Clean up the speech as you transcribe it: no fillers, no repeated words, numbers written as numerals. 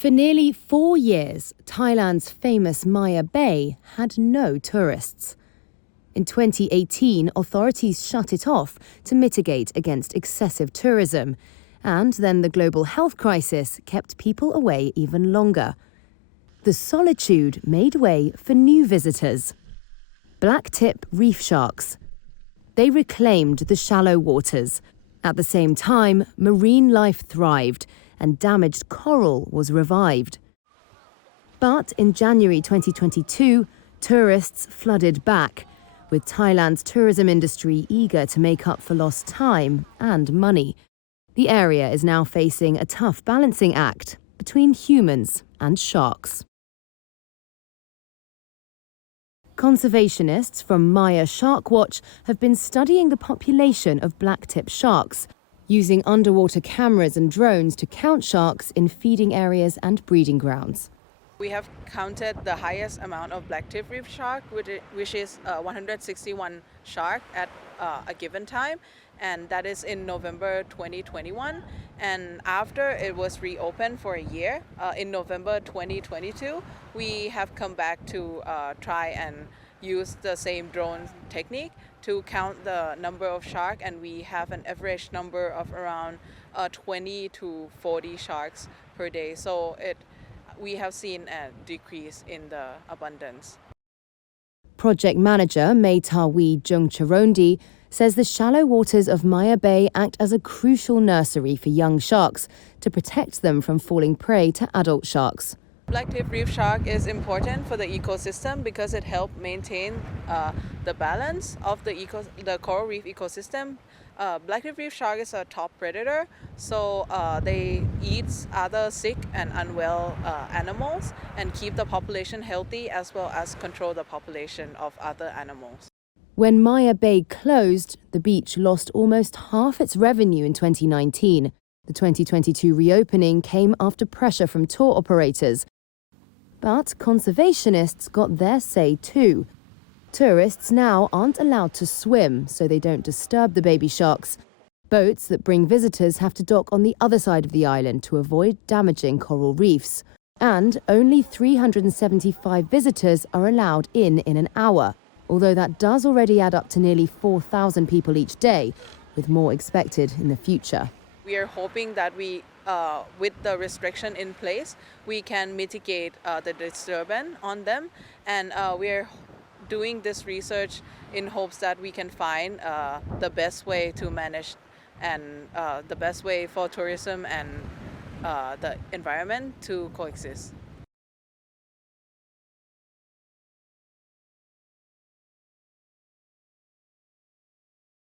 For nearly 4 years, Thailand's famous Maya Bay had no tourists. In 2018, authorities shut it off to mitigate against excessive tourism, and then the global health crisis kept people away even longer. The solitude made way for new visitors. Blacktip reef sharks. They reclaimed the shallow waters. At the same time, marine life thrived and damaged coral was revived. But in January 2022, tourists flooded back, with Thailand's tourism industry eager to make up for lost time and money. The area is now facing a tough balancing act between humans and sharks. Conservationists from Maya Shark Watch have been studying the population of blacktip sharks, using underwater cameras and drones to count sharks in feeding areas and breeding grounds. We have counted the highest amount of blacktip reef shark, which is 161 shark at a given time, and that is in November 2021. And after it was reopened for a year, in November 2022, we have come back to try and use the same drone technique to count the number of shark, and we have an average number of around 20 to 40 sharks per day. So we have seen a decrease in the abundance. Project manager Meitawi Jungcharondi says the shallow waters of Maya Bay act as a crucial nursery for young sharks to protect them from falling prey to adult sharks. Blacktip reef shark is important for the ecosystem because it helps maintain the balance of the coral reef ecosystem. Blacktip reef shark is a top predator, so they eat other sick and unwell animals and keep the population healthy, as well as control the population of other animals. When Maya Bay closed, the beach lost almost half its revenue in 2019. The 2022 reopening came after pressure from tour operators. But conservationists got their say too. Tourists now aren't allowed to swim, so they don't disturb the baby sharks. Boats that bring visitors have to dock on the other side of the island to avoid damaging coral reefs. And only 375 visitors are allowed in an hour, although that does already add up to nearly 4,000 people each day, with more expected in the future. We are hoping that with the restriction in place, we can mitigate the disturbance on them, and we are doing this research in hopes that we can find the best way to manage and the best way for tourism and the environment to coexist.